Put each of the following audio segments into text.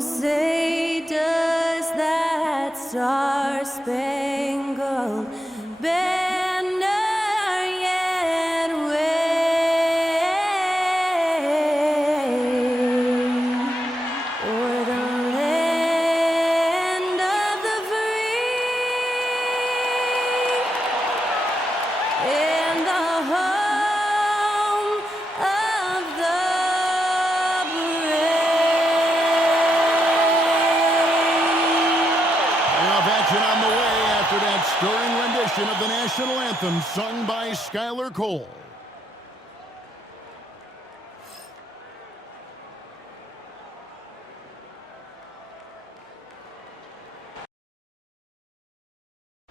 say does that star-spangled banner yet wave o'er the land of the free and the home of the Action on the way after that stirring rendition of the national anthem sung by Skylar Cole.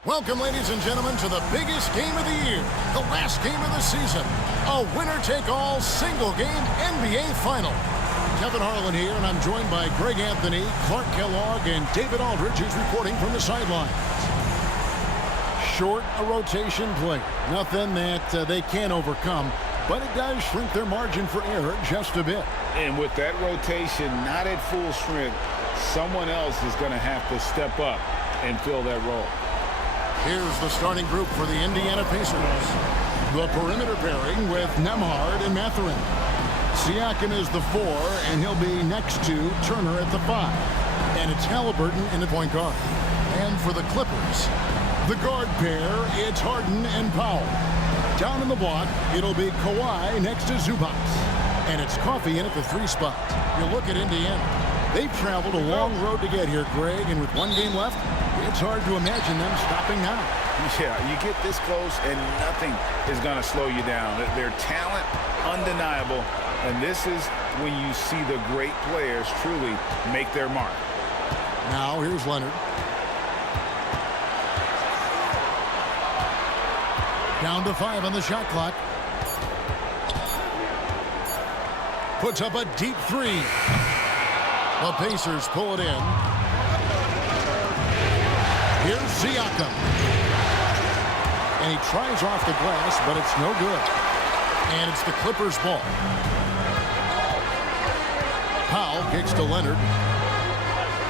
Welcome, ladies and gentlemen, to the biggest game of the year, the last game of the season, a winner-take-all single-game NBA Final. Kevin Harlan here, and I'm joined by Greg Anthony, Clark Kellogg, and David Aldridge, who's reporting from the sideline. Short a rotation play. Nothing that they can't overcome, but it does shrink their margin for error just a bit. And with that rotation not at full strength, someone else is going to have to step up and fill that role. Here's the starting group for the Indiana Pacers. The perimeter pairing with Nembhard and Mathurin. Siakam is the 4, and he'll be next to Turner at the 5. And it's Halliburton in the point guard. And for the Clippers, the guard pair, it's Harden and Powell. Down in the block, it'll be Kawhi next to Zubac. And it's Coffey in at the 3 spot. You look at Indiana. They've traveled a long road to get here, Greg, and with one game left, it's hard to imagine them stopping now. Yeah, you get this close and nothing is going to slow you down. Their talent, undeniable. And this is when you see the great players truly make their mark. Now here's Leonard. Down to 5 on the shot clock. Puts up a deep 3. The Pacers pull it in. Here's Siakam. And he tries off the glass, but it's no good. And it's the Clippers' ball. Powell kicks to Leonard.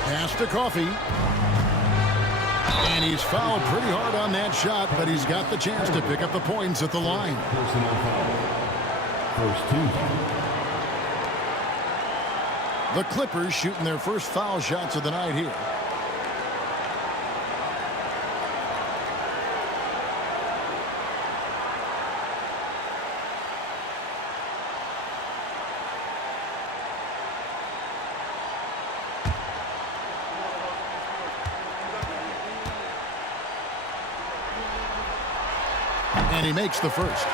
Pass to Coffey. And he's fouled pretty hard on that shot, but he's got the chance to pick up the points at the line. Personal foul. First team. The Clippers shooting their first foul shots of the night here. And he makes the first.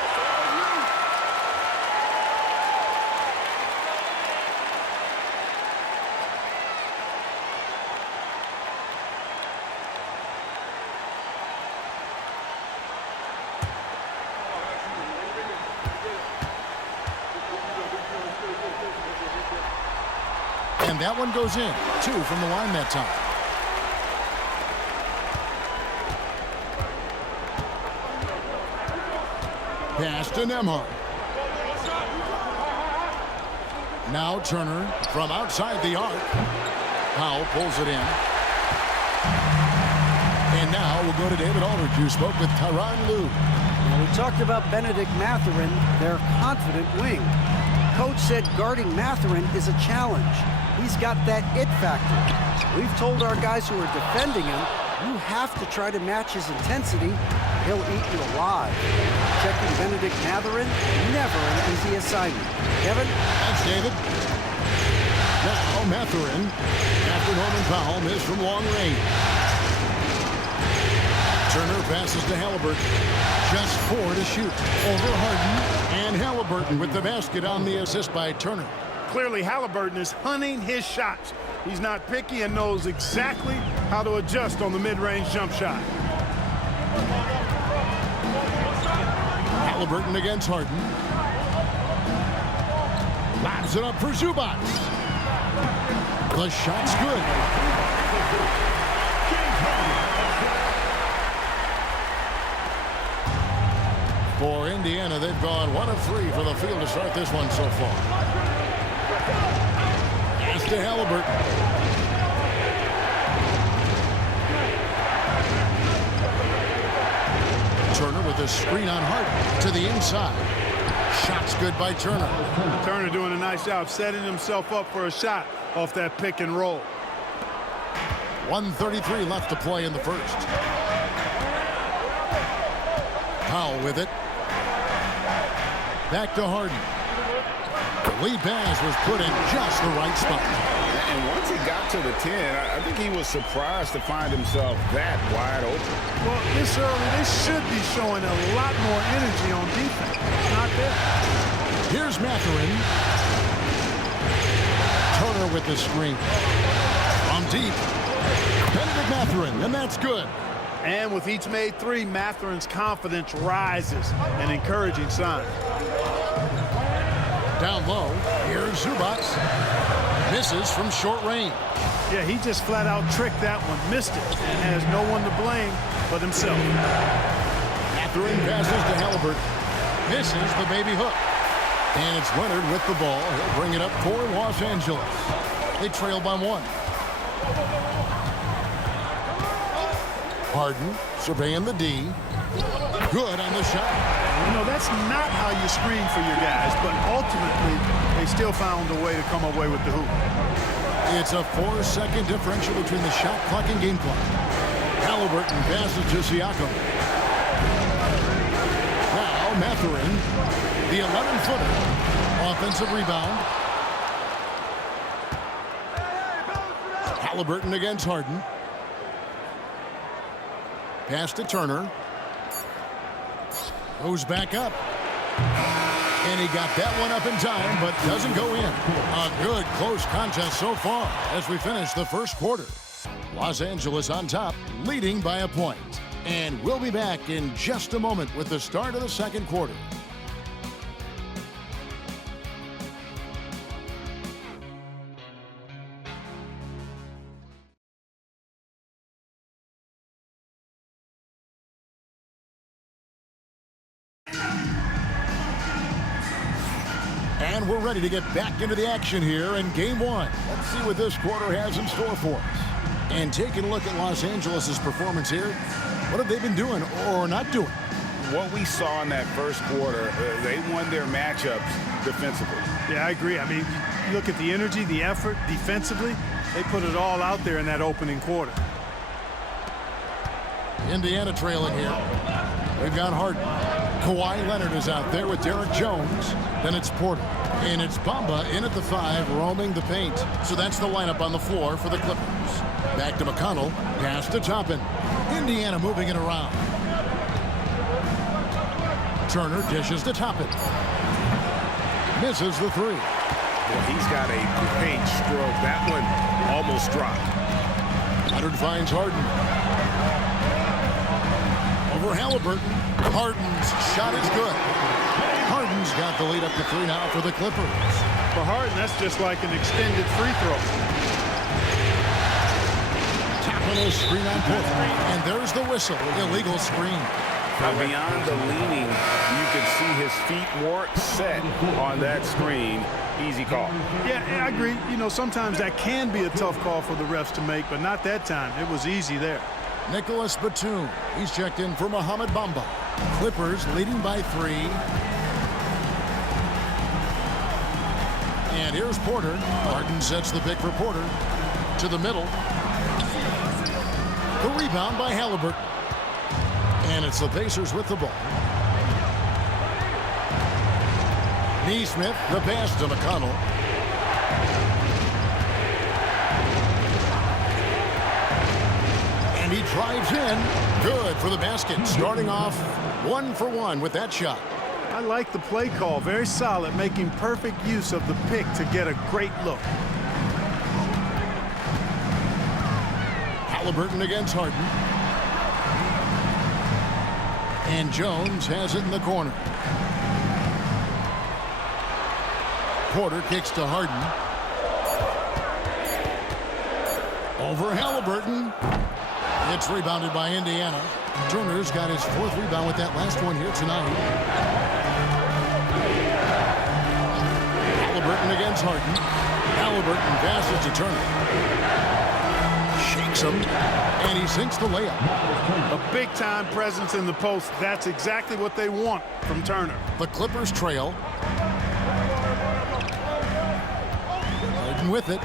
And that one goes in. 2 from the line that time. Pass to Nembhard. Now Turner from outside the arc. Powell pulls it in. And now we'll go to David Aldridge, who spoke with Tyronn Lue. Well, we talked about Benedict Mathurin, their confident wing. Coach said guarding Mathurin is a challenge. He's got that it factor. We've told our guys who are defending him, you have to try to match his intensity. He'll eat you alive. Checking Benedict Mathurin, never an easy assignment. Kevin? Thanks, David. Now Mathurin, after Norman Powell missed from long range. Turner passes to Halliburton. Just 4 to shoot. Over Harden, and Halliburton with the basket on the assist by Turner. Clearly, Halliburton is hunting his shots. He's not picky and knows exactly how to adjust on the mid-range jump shot. Halliburton against Harden. Lobs it up for Zubac. The shot's good. For Indiana, they've gone 1 of 3 for the field to start this one so far. Pass to Halliburton. with a screen on Harden to the inside. Shot's good by Turner. Turner doing a nice job setting himself up for a shot off that pick and roll. 1:33 left to play in the first. Powell with it. Back to Harden. The lead pass was put in just the right spot. And once he got to the 10, I think he was surprised to find himself that wide open. Well, this early, they should be showing a lot more energy on defense. It's not there. Here's Mathurin. Turner with the screen. From deep. Benedict Mathurin, and that's good. And with each made three, Mathurin's confidence rises, an encouraging sign. Down low, here's Zubac. Misses from short range. Yeah, he just flat out tricked that one, missed it, and has no one to blame but himself. Mathurin passes to Halliburton. Misses the baby hook. And it's Leonard with the ball. He'll bring it up for Los Angeles. They trail by 1. Harden surveying the D. Good on the shot. You know, that's not how you screen for your guys, but ultimately, they still found a way to come away with the hoop. It's a 4-second differential between the shot clock and game clock. Halliburton passes to Siakam. Now Mathurin, the 11-footer. Offensive rebound. Halliburton against Harden. Pass to Turner. Goes back up. And he got that one up in time, but doesn't go in. A good close contest so far as we finish the first quarter. Los Angeles on top, leading by a point. And we'll be back in just a moment with the start of the second quarter. And we're ready to get back into the action here in Game 1. Let's see what this quarter has in store for us. And taking a look at Los Angeles' performance here, what have they been doing or not doing? What we saw in that first quarter, they won their matchups defensively. Yeah, I agree. I mean, you look at the energy, the effort defensively, they put it all out there in that opening quarter. Indiana trailing here. We've got Harden. Kawhi Leonard is out there with Derek Jones. Then it's Porter. And it's Bamba in at the 5, roaming the paint. So that's the lineup on the floor for the Clippers. Back to McConnell. Pass to Toppin. Indiana moving it around. Turner dishes to Toppin. Misses the 3. Well, he's got a great stroke. That one almost dropped. Leonard finds Harden. Over Halliburton. Harden's shot is good. Harden's got the lead up to 3 now for the Clippers. For Harden, that's just like an extended free throw. Tapping a screen on Porter. And there's the whistle. Illegal screen. Now, beyond the leaning, you could see his feet weren't set on that screen. Easy call. Yeah, I agree. You know, sometimes that can be a tough call for the refs to make, but not that time. It was easy there. Nicholas Batum. He's checked in for Mohamed Bamba. Clippers leading by 3. And here's Porter. Harden sets the pick for Porter. To the middle. The rebound by Halliburton. And it's the Pacers with the ball. Neesmith, the pass to McConnell. And he drives in. Good for the basket. Starting off 1 for 1 with that shot. I like the play call. Very solid, making perfect use of the pick to get a great look. Halliburton against Harden. And Jones has it in the corner. Porter kicks to Harden. Over Halliburton. It's rebounded by Indiana. Turner's got his 4th rebound with that last one here tonight. Halliburton against Harden. Halliburton passes to Turner. Shake tricks him, and he sinks the layup. A big-time presence in the post. That's exactly what they want from Turner. The Clippers trail. Harden with it.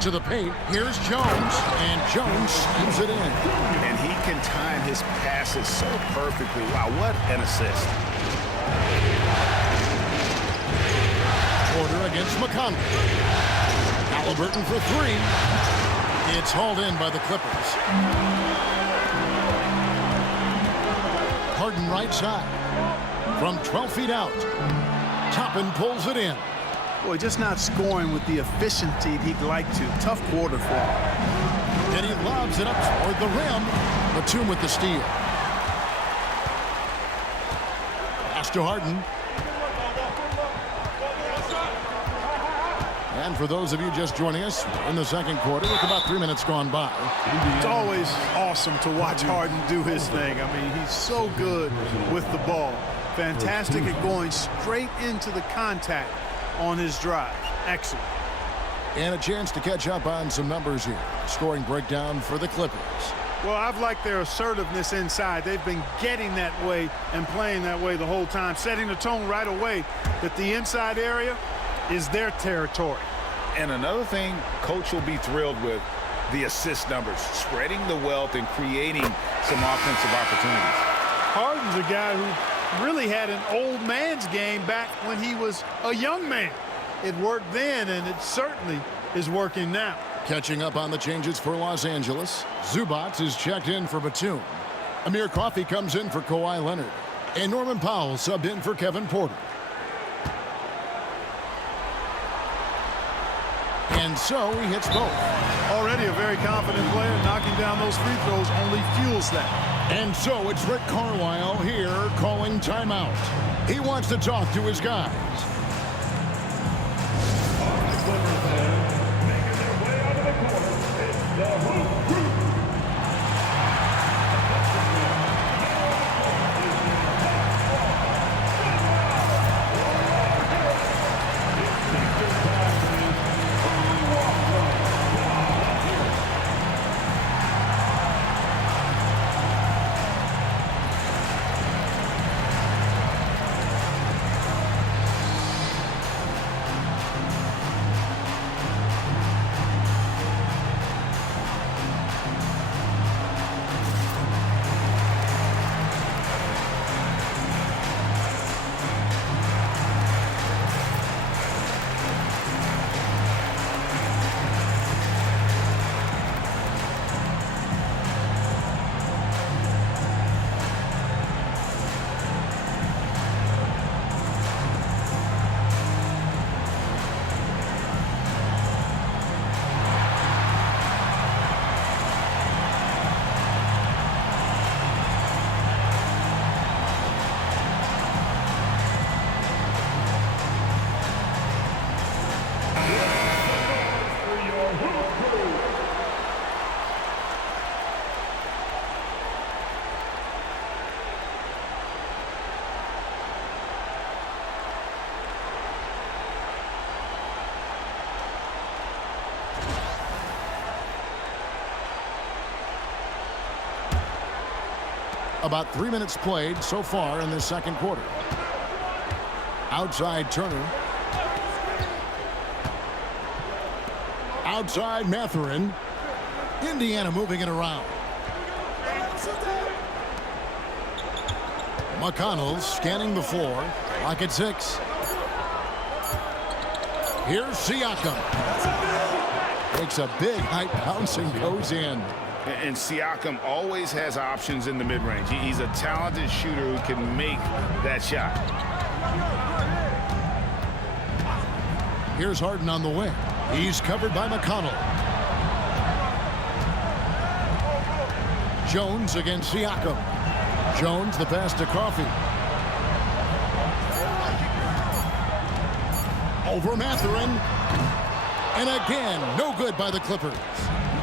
To the paint. Here's Jones, and Jones spins it in. And he can time his passes so perfectly. Wow, what an assist. Porter against McConnell. Halliburton for three. It's hauled in by the Clippers. Harden right side. From 12 feet out. Toppin pulls it in. Boy, just not scoring with the efficiency he'd like to. Tough quarter for him. And he lobs it up toward the rim. Batum with the steal. Pass to Harden. And for those of you just joining us, we're in the second quarter with about 3 minutes gone by. It's always awesome to watch Harden do his thing. I mean, he's so good with the ball. Fantastic at going straight into the contact on his drive. Excellent. And a chance to catch up on some numbers here. Scoring breakdown for the Clippers. Well, I've liked their assertiveness inside. They've been getting that way and playing that way the whole time, setting the tone right away that the inside area is their territory. And another thing Coach will be thrilled with, the assist numbers, spreading the wealth and creating some offensive opportunities. Harden's a guy who really had an old man's game back when he was a young man. It worked then, and it certainly is working now. Catching up on the changes for Los Angeles. Zubac is checked in for Batum. Amir Coffey comes in for Kawhi Leonard. And Norman Powell subbed in for Kevin Porter. And so he hits both. Already a very confident player. Knocking down those free throws only fuels that. And so it's Rick Carlisle here calling timeout. He wants to talk to his guys. Making their way out of the corner, it's the Hoop Group. About 3 minutes played so far in this second quarter. Outside Turner. Outside Mathurin. Indiana moving it around. McConnell scanning the floor. Clock at 6. Here's Siakam. Takes a big height bounce and goes in. And Siakam always has options in the mid-range. He's a talented shooter who can make that shot. Here's Harden on the wing. He's covered by McConnell. Jones against Siakam. Jones the pass to Coffey. Over Mathurin. And again, no good by the Clippers.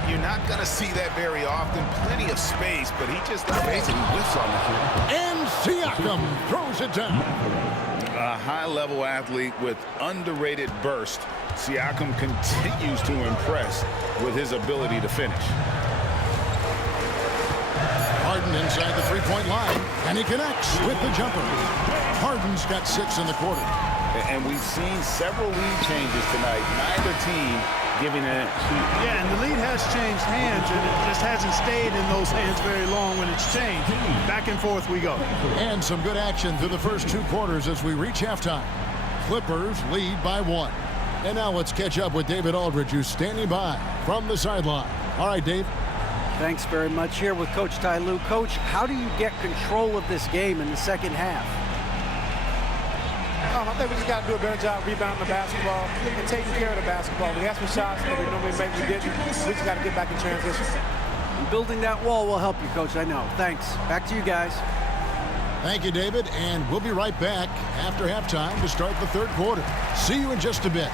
You're not going to see that very often. Plenty of space, but he just basically whiffs on the floor. And Siakam throws it down. A high-level athlete with underrated burst, Siakam continues to impress with his ability to finish. Harden inside the three-point line, and he connects with the jumper. Harden's got 6 in the quarter. And we've seen several lead changes tonight. Neither team giving an inch. Yeah, and the lead has changed hands, and it just hasn't stayed in those hands very long when it's changed. Back and forth we go. And some good action through the first 2 quarters as we reach halftime. Clippers lead by 1. And now let's catch up with David Aldridge, who's standing by from the sideline. All right, Dave. Thanks very much. Here with Coach Ty Lue. Coach, how do you get control of this game in the second half? I think we just got to do a better job rebounding the basketball and taking care of the basketball. We had some shots that we normally make, we didn't. We just got to get back in transition. And building that wall will help you, Coach, I know. Thanks. Back to you guys. Thank you, David, and we'll be right back after halftime to start the third quarter. See you in just a bit.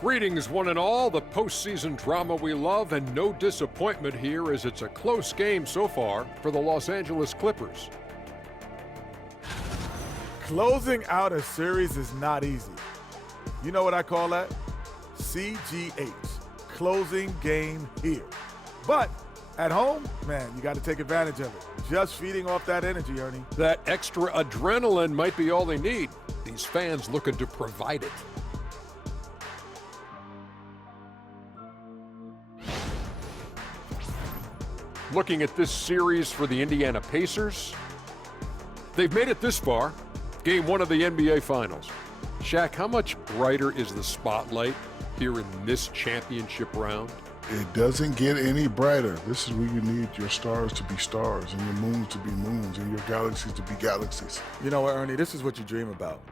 Greetings, one and all. The postseason drama we love, and no disappointment here as it's a close game so far for the Los Angeles Clippers. Closing out a series is not easy. You know what I call that? CGH, closing game here. But at home, man, you got to take advantage of it. Just feeding off that energy, Ernie. That extra adrenaline might be all they need. These fans looking to provide it. Looking at this series for the Indiana Pacers, they've made it this far, game 1 of the NBA Finals. Shaq, how much brighter is the spotlight here in this championship round? It doesn't get any brighter. This is where you need your stars to be stars and your moons to be moons and your galaxies to be galaxies. You know what, Ernie, this is what you dream about.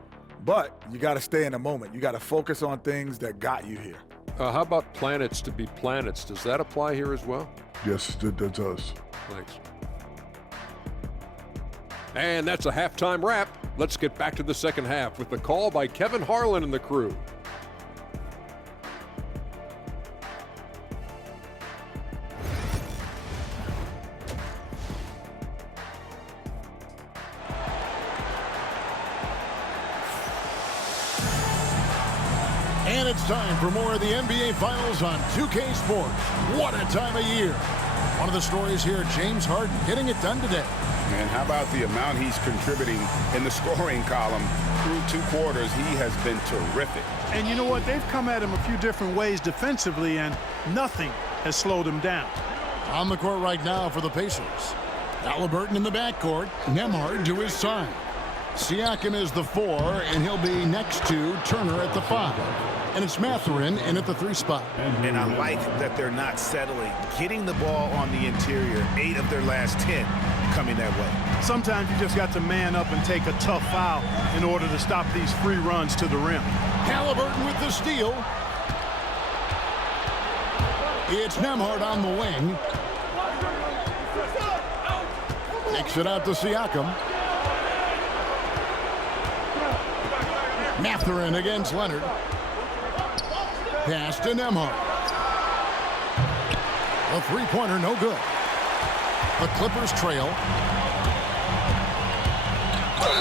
But you got to stay in the moment. You got to focus on things that got you here. How about planets to be planets? Does that apply here as well? Yes, it does. Thanks. And that's a halftime wrap. Let's get back to the second half with the call by Kevin Harlan and the crew. And it's time for more of the NBA Finals on 2K Sports. What a time of year. One of the stories here, James Harden getting it done today. And how about the amount he's contributing in the scoring column through 2 quarters? He has been terrific. And you know what? They've come at him a few different ways defensively, and nothing has slowed him down. On the court right now for the Pacers. Halliburton in the backcourt. Nembhard to his side. Siakam is the 4, and he'll be next to Turner at the 5. And it's Mathurin in at the 3 spot. And I like that they're not settling. Getting the ball on the interior, 8 of their last 10 coming that way. Sometimes you just got to man up and take a tough foul in order to stop these free runs to the rim. Halliburton with the steal. It's Nembhard on the wing. Takes it out to Siakam. Mathurin against Leonard. Pass to Nembhard. A three-pointer, no good. The Clippers trail.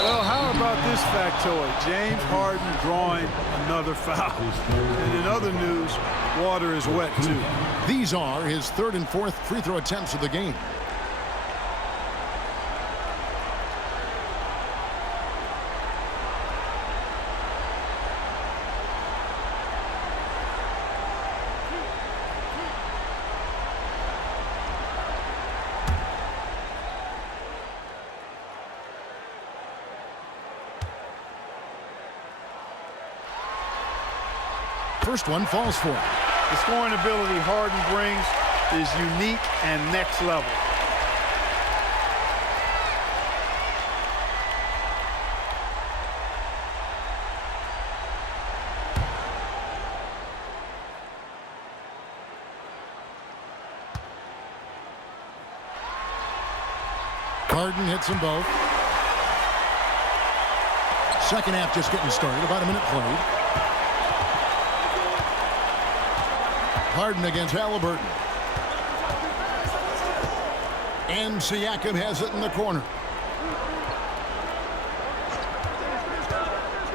Well, how about this factoid? James Harden drawing another foul. And in other news, water is wet, too. These are his 3rd and 4th free throw attempts of the game. First one falls for him. The scoring ability Harden brings is unique and next level. Harden hits them both. Second half just getting started. About a minute played. Harden against Halliburton. And Siakam has it in the corner.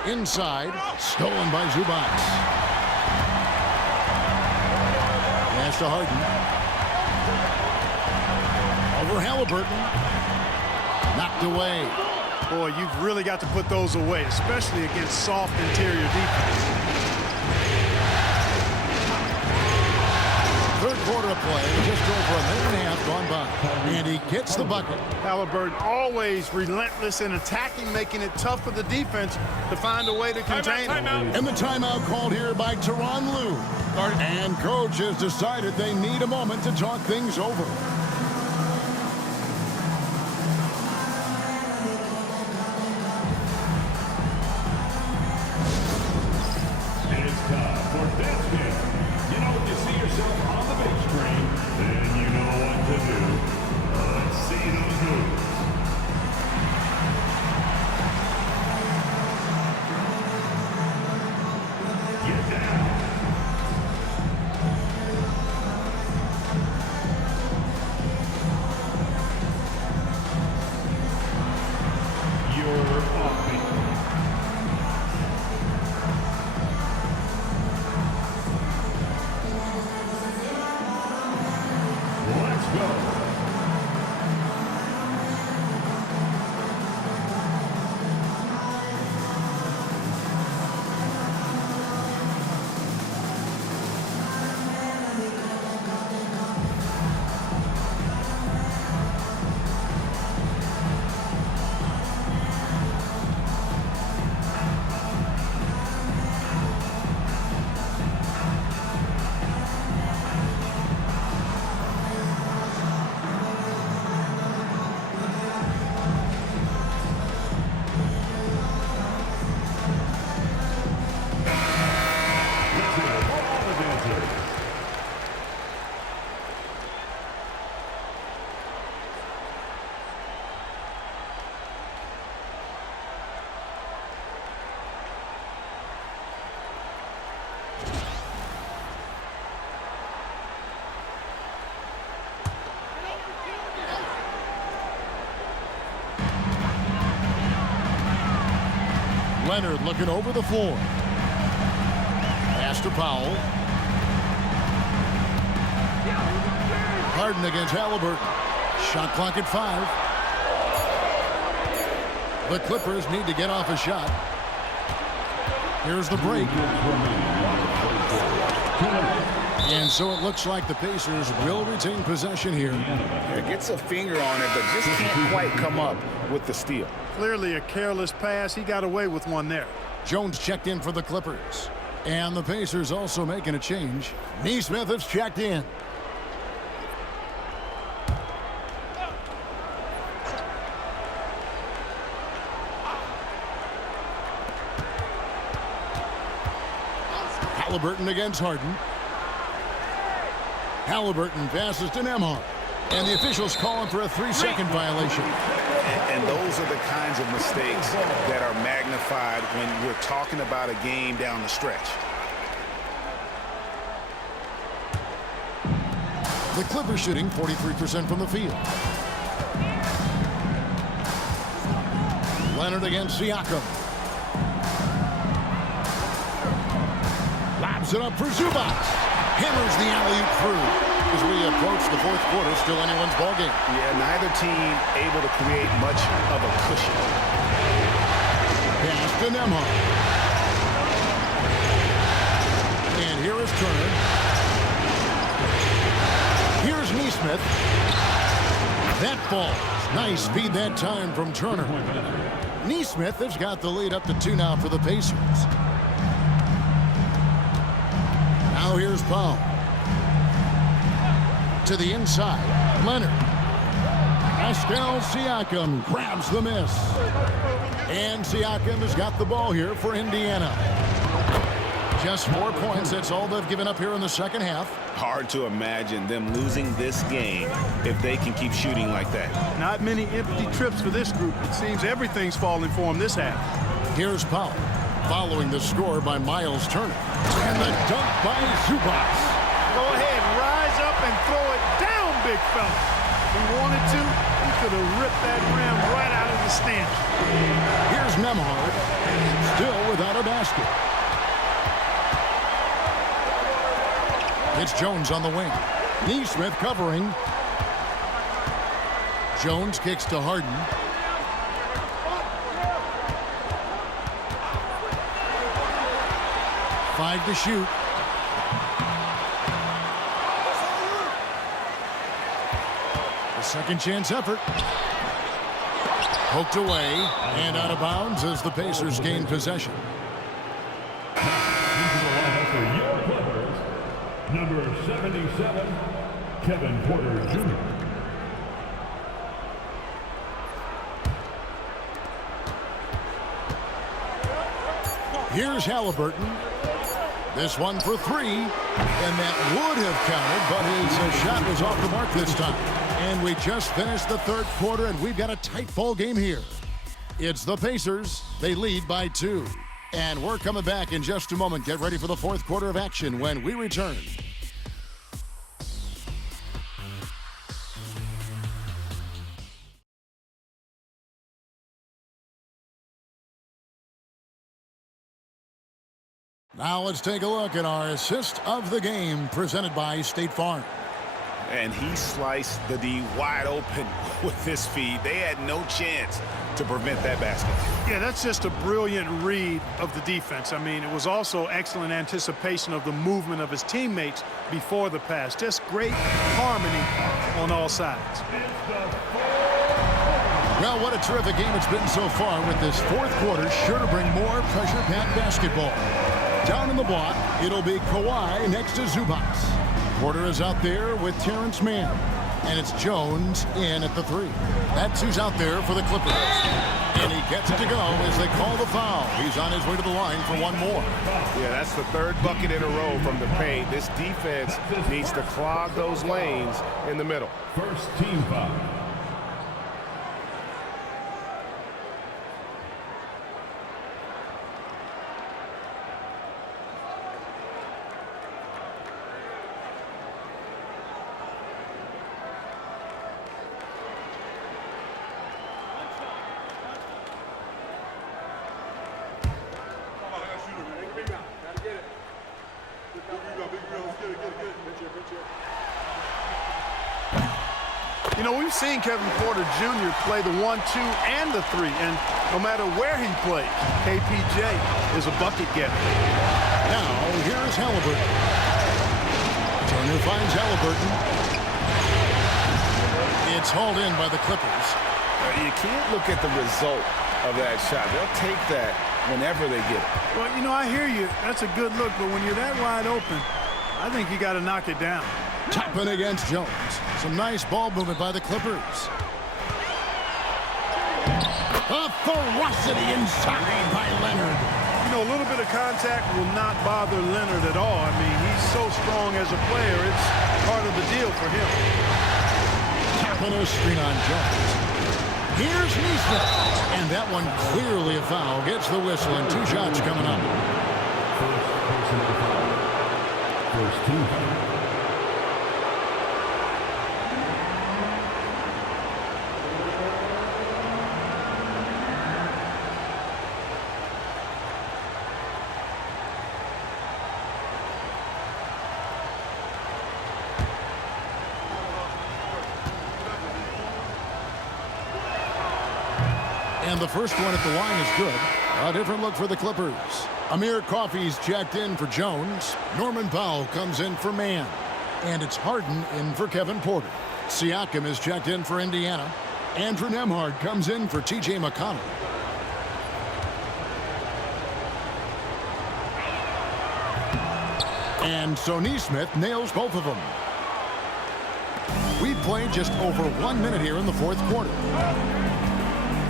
Inside, stolen by Zubac. Pass to Harden. Over Halliburton. Knocked away. Boy, you've really got to put those away, especially against soft interior defense. Third quarter of play, just over a minute and a half gone by. And he gets the bucket. Halliburton always relentless in attacking, making it tough for the defense to find a way to contain him. And the timeout called here by Tyronn Lue. And coach has decided they need a moment to talk things over. And it's time for this game. You know, when you see yourself on the big screen, then you know what to do. Let's see those moves. Get down. You're off me. Let's go. Leonard looking over the floor. Pass to Powell. Harden against Halliburton. Shot clock at 5. The Clippers need to get off a shot. Here's the break. And so it looks like the Pacers will retain possession here. Yeah, gets a finger on it, but just can't quite come up with the steal. Clearly a careless pass. He got away with one there. Jones checked in for the Clippers. And the Pacers also making a change. Nesmith has checked in. Halliburton against Harden. Halliburton passes to Nembhard. And the officials calling for a 3-second violation. And those are the kinds of mistakes that are magnified when we're talking about a game down the stretch. The Clippers shooting 43% from the field. Leonard against Siakam. Lobs it up for Zubac. Hammers the alley-oop through. As we approach the fourth quarter, still anyone's ballgame. Yeah, neither team able to create much of a cushion. Pass to Nembhard. And here is Turner. Here's Nesmith. That falls. Nice feed that time from Turner. Nesmith has got the lead up to 2 now for the Pacers. Now here's Powell. To the inside. Leonard. Pascal Siakam grabs the miss. And Siakam has got the ball here for Indiana. Just 4 points. That's all they've given up here in the second half. Hard to imagine them losing this game if they can keep shooting like that. Not many empty trips for this group. It seems everything's falling for them this half. Here's Powell. Following the score by Miles Turner. And the dunk by Zubac. Go ahead. big fella. If he wanted to, he could have ripped that rim right out of the stand. Here's Nembhard, still without a basket. It's Jones on the wing. Neesmith covering. Jones kicks to Harden. Five to shoot. The second chance effort. Poked away and out of bounds as the Pacers gain possession. Into the lineup for your Clippers, number 77, Kevin Porter Jr. Here's Halliburton. This one for three, and that would have counted, but his shot was off the mark this time. And we just finished the third quarter, and we've got a tight ball game here. It's the Pacers. They lead by 2. And we're coming back in just a moment. Get ready for the fourth quarter of action when we return. Now let's take a look at our assist of the game presented by State Farm. And he sliced the D wide open with this feed. They had no chance to prevent that basket. Yeah, that's just a brilliant read of the defense. I mean, it was also excellent anticipation of the movement of his teammates before the pass. Just great harmony on all sides. Well, what a terrific game it's been so far with this fourth quarter. Sure to bring more pressure-packed basketball. Down in the block, it'll be Kawhi next to Zubac. Porter is out there with Terrence Mann. And it's Jones in at the 3. That's who's out there for the Clippers. And he gets it to go as they call the foul. He's on his way to the line for one more. Yeah, that's the third bucket in a row from the paint. This defense needs to clog those lanes in the middle. First team foul. You know, we've seen Kevin Porter Jr. play the 1, 2, and the 3, and no matter where he plays, KPJ is a bucket getter. Now, here's Halliburton. Turner finds Halliburton. It's hauled in by the Clippers. You can't look at the result of that shot. They'll take that whenever they get it. Well, you know, I hear you. That's a good look, but when you're that wide open, I think you got to knock it down. Toppin against Jones. Some nice ball movement by the Clippers. A ferocity inside by Leonard. You know, a little bit of contact will not bother Leonard at all. I mean, he's so strong as a player. It's part of the deal for him. Tapping a screen on Jones. Here's Neesmith. And that one clearly a foul. Gets the whistle and 2 shots coming up. First team foul. And the first one at the line is good. A different look for the Clippers. Amir Coffey's checked in for Jones. Norman Powell comes in for Mann. And it's Harden in for Kevin Porter. Siakam is checked in for Indiana. Andrew Nembhard comes in for T.J. McConnell. And so Neesmith nails both of them. We've played just over 1 minute here in the fourth quarter.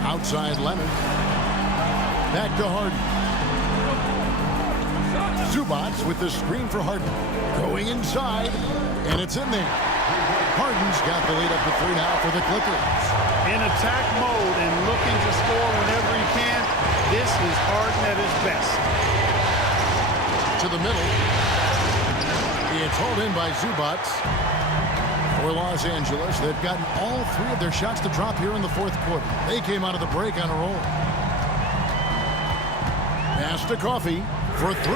Outside Leonard. Back to Harden. Zubac with the screen for Harden. Going inside, and it's in there. Harden's got the lead up to 3 now for the Clippers. In attack mode and looking to score whenever he can, this is Harden at his best. To the middle. It's hauled in by Zubac. For Los Angeles, they've gotten all 3 of their shots to drop here in the 4th quarter. They came out of the break on a roll. Pass to Coffee for 3.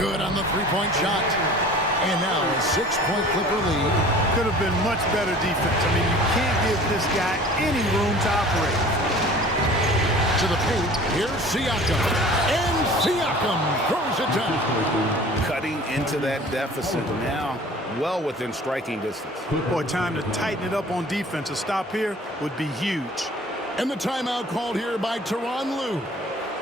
Good on the 3-point shot. And now a 6-point Clipper lead. Could have been much better defense. I mean, you can't give this guy any room to operate. To the paint, here's Siakam. And Siakam throws it down. Cutting into that deficit now, well within striking distance. Boy, time to tighten it up on defense. A stop here would be huge. And the timeout called here by Tyronn Lue.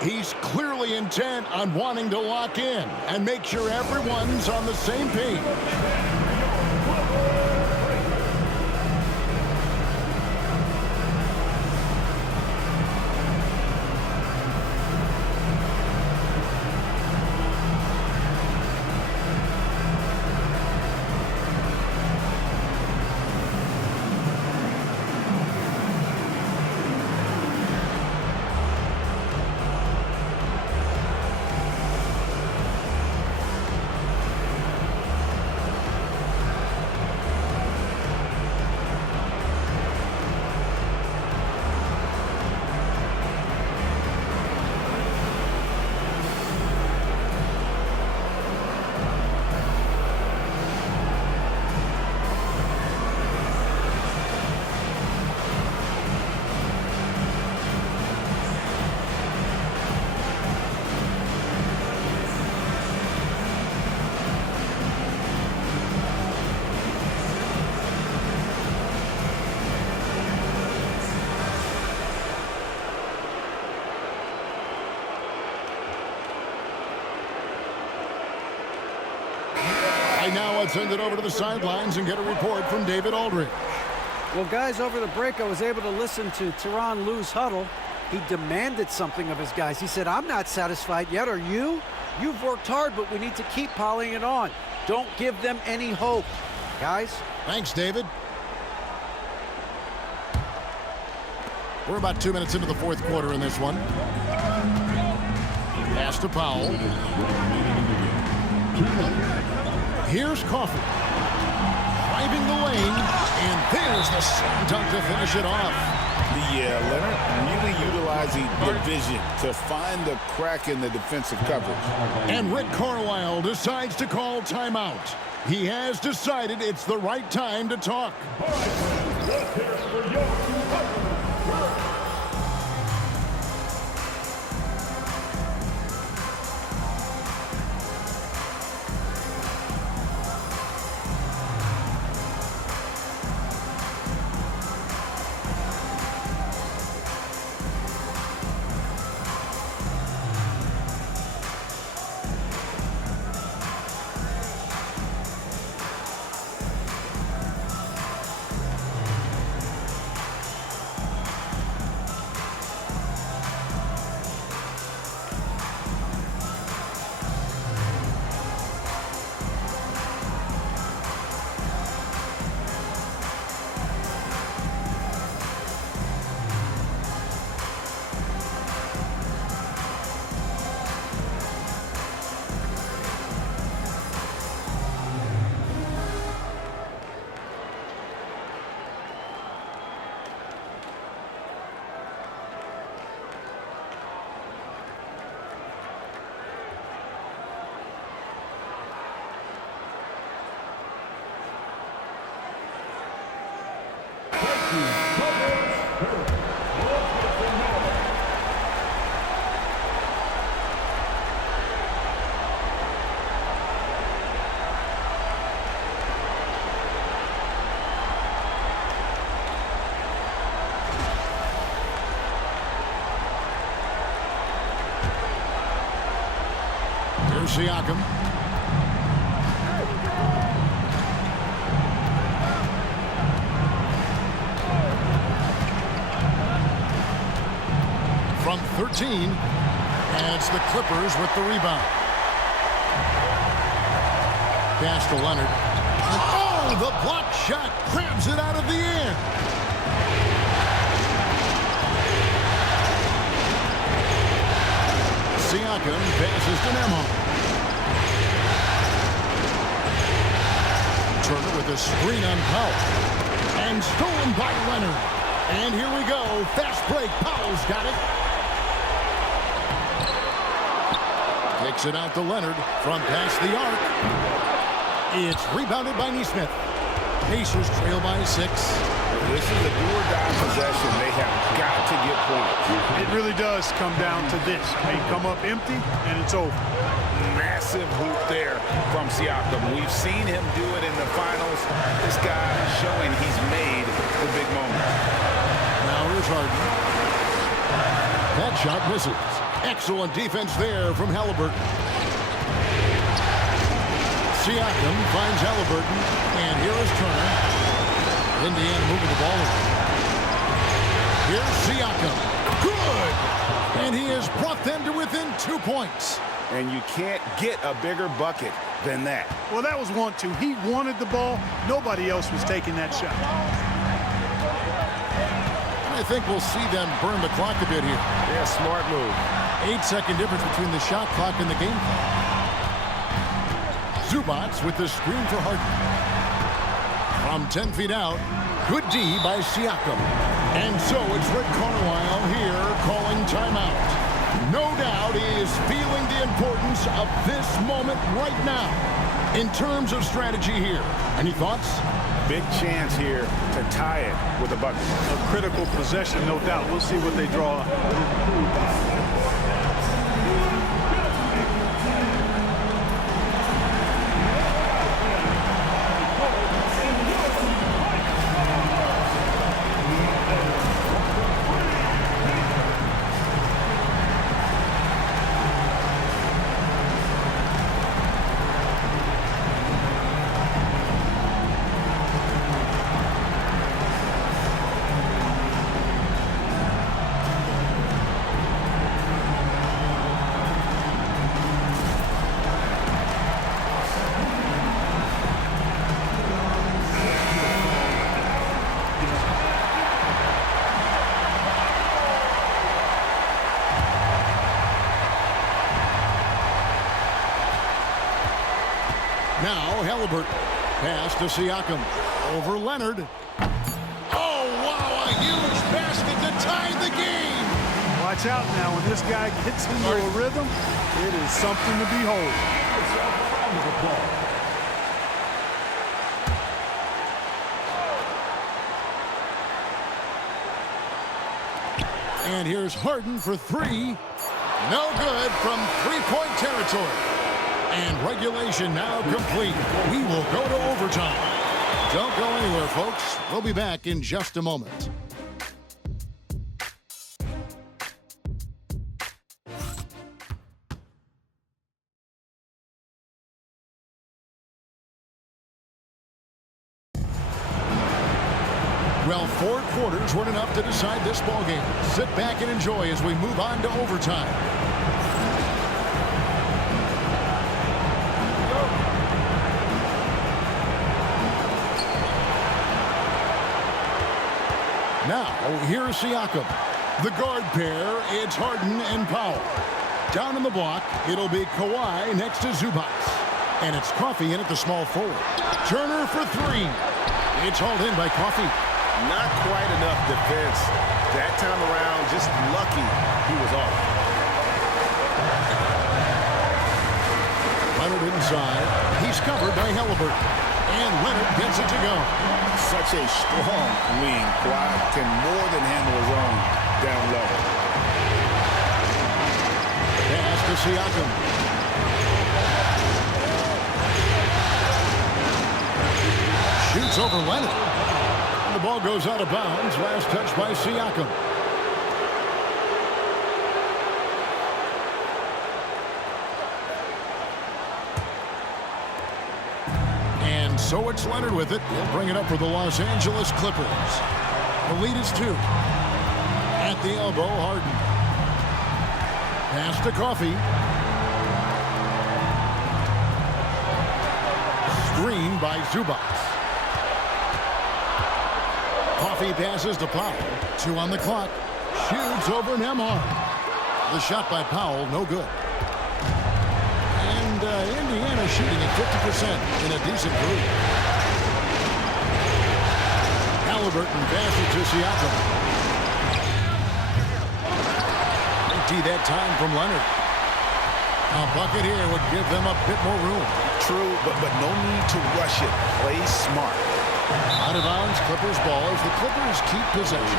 He's clearly intent on wanting to lock in and make sure everyone's on the same page. Now let's send it over to the sidelines and get a report from David Aldridge. Well, guys, over the break, I was able to listen to Tyronn Lue's huddle. He demanded something of his guys. He said, I'm not satisfied yet. Are you? You've worked hard, but we need to keep piling it on. Don't give them any hope. Guys? Thanks, David. We're about 2 minutes into the 4th quarter in this one. Pass to Powell. Here's Coffee. Driving the lane, and there's the slam dunk to finish it off. Yeah, Leonard really utilizing the vision to find the crack in the defensive coverage. And Rick Carlisle decides to call timeout. He has decided it's the right time to talk. Siakam. From 13, and it's the Clippers with the rebound. Pass to Leonard. Oh, the block shot grabs it out of the air. Siakam passes to Nembhard. Turner with a screen on Powell. And stolen by Leonard. And here we go. Fast break. Powell's got it. Kicks it out to Leonard from past the arc. It's rebounded by Nesmith. Pacers trail by 6. This is a do-or-die possession. They have got to get points. It really does come down to this. They come up empty, and it's over. Massive hoop there from Siakam. We've seen him do it in the finals. This guy is showing he's made the big moment. Now here's Harden. That shot misses. Excellent defense there from Halliburton. Siakam finds Halliburton, and here is Turner. Indiana moving the ball around. Here's Siakam. Good! And he has brought them to within 2 points. And you can't get a bigger bucket than that. Well, that was 1-2. He wanted the ball. Nobody else was taking that shot. I think we'll see them burn the clock a bit here. Yeah, smart move. 8-second difference between the shot clock and the game clock. Zubac with the screen for Harden. From 10 feet out, good D by Siakam. And so it's Rick Carlisle here calling timeout. No doubt he is feeling the importance of this moment right now in terms of strategy here. Any thoughts? Big chance here to tie it with a bucket. A critical possession, no doubt. We'll see what they draw up. Now Halliburton. Pass to Siakam. Over Leonard. Oh, wow, a huge basket to tie the game. Watch out now. When this guy gets into a rhythm, it is something to behold. And here's Harden for 3. No good from three-point territory. And regulation now complete. We will go to overtime. Don't go anywhere, folks. We'll be back in just a moment. Well, 4 quarters weren't enough to decide this ballgame. Sit back and enjoy as we move on to overtime. Now, here's Siakam. The guard pair, it's Harden and Powell. Down in the block, it'll be Kawhi next to Zubac. And it's Coffey in at the small forward. Turner for 3. It's hauled in by Coffey. Not quite enough defense. That time around, just lucky he was off. Leonard inside. He's covered by Halliburton. And Leonard gets it to go. Such a strong wing. Kawhi can more than handle his own down low. Pass to Siakam. Shoots over Leonard. And the ball goes out of bounds. Last touch by Siakam. So it's Leonard with it. He'll bring it up for the Los Angeles Clippers. The lead is 2. At the elbow, Harden. Pass to Coffey. Screen by Zubac. Coffey passes to Powell. 2 on the clock. Shoots over Nembhard. The shot by Powell, no good. Indiana shooting at 50% in a decent group. Halliburton passes to Siakam. Empty that time from Leonard. A bucket here would give them a bit more room. True, but no need to rush it. Play smart. Out of bounds, Clippers ball as the Clippers keep possession.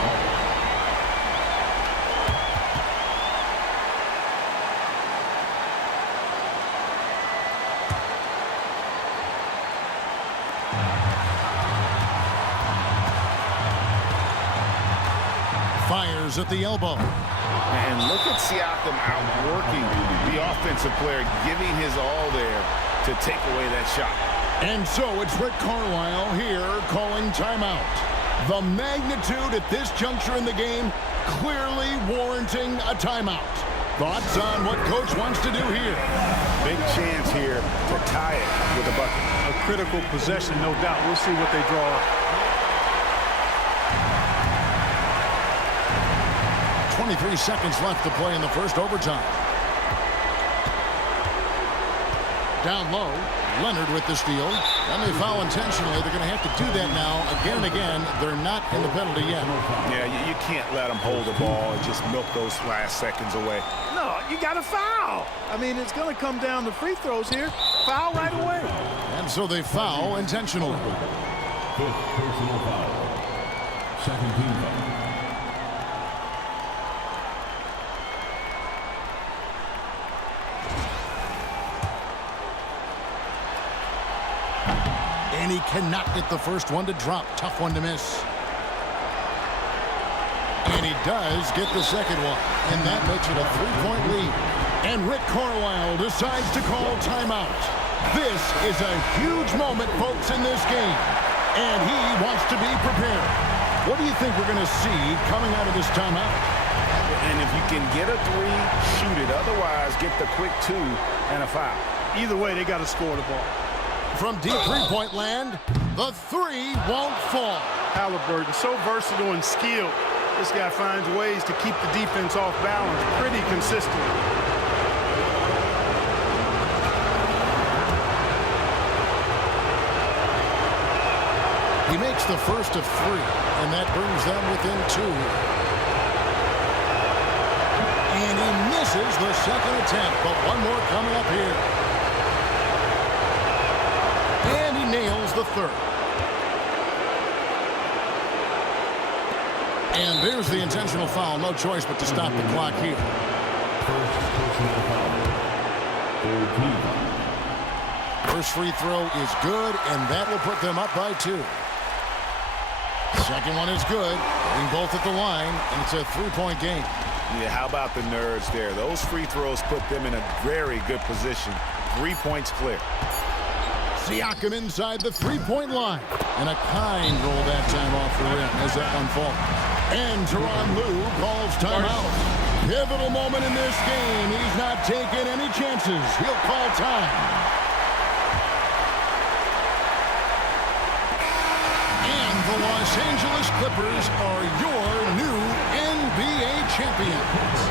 Fires at the elbow. And look at Siakam outworking the offensive player, giving his all there to take away that shot. And so it's Rick Carlisle here calling timeout. The magnitude at this juncture in the game clearly warranting a timeout. Thoughts on what Coach wants to do here? Big chance here to tie it with a bucket. A critical possession, no doubt. We'll see what they draw up. 23 seconds left to play in the first overtime. Down low, Leonard with the steal. And they foul intentionally. They're going to have to do that now again and again. They're not in the penalty yet. Yeah, you can't let them hold the ball and just milk those last seconds away. No, you got to foul. I mean, it's going to come down to free throws here. Foul right away. And so they foul intentionally. Fifth personal foul. Second team foul. And he cannot get the first one to drop. Tough one to miss. And he does get the second one. And that makes it a 3-point lead. And Rick Carlisle decides to call timeout. This is a huge moment, folks, in this game. And he wants to be prepared. What do you think we're going to see coming out of this timeout? And if you can get a three, shoot it. Otherwise, get the quick two and a foul. Either way, they got to score the ball. From deep three-point land, the three won't fall. Halliburton, so versatile and skilled. This guy finds ways to keep the defense off balance pretty consistently. He makes the first of three, and that brings them within two. And he misses the second attempt, but one more coming up here. And he nails the third. And there's the intentional foul. No choice but to stop the clock here. First personal foul. Third team foul. First free throw is good, and that will put them up by 2. Second one is good. Getting both at the line, and it's a 3-point game. Yeah, how about the nerds there? Those free throws put them in a very good position. 3 points clear. Siakam inside the 3-point line. And a kind roll that time off the rim as that one falls. And Tyronn Lue calls timeout. Pivotal moment in this game. He's not taking any chances. He'll call time. And the Los Angeles Clippers are your new NBA champions.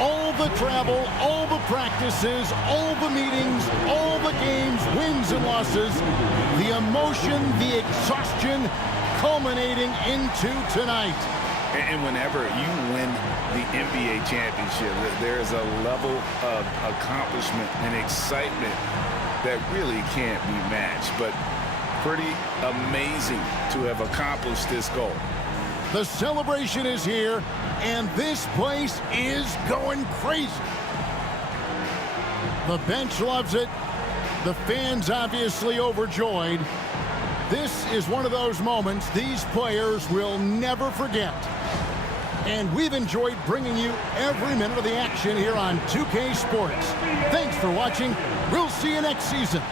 All the travel, all the practices, all the meetings, all the games, wins and losses, the emotion, the exhaustion culminating into tonight. And whenever you win the NBA championship, there is a level of accomplishment and excitement that really can't be matched. But pretty amazing to have accomplished this goal. The celebration is here, and this place is going crazy. The bench loves it. The fans obviously overjoyed. This is one of those moments these players will never forget. And we've enjoyed bringing you every minute of the action here on 2K Sports. Thanks for watching. We'll see you next season.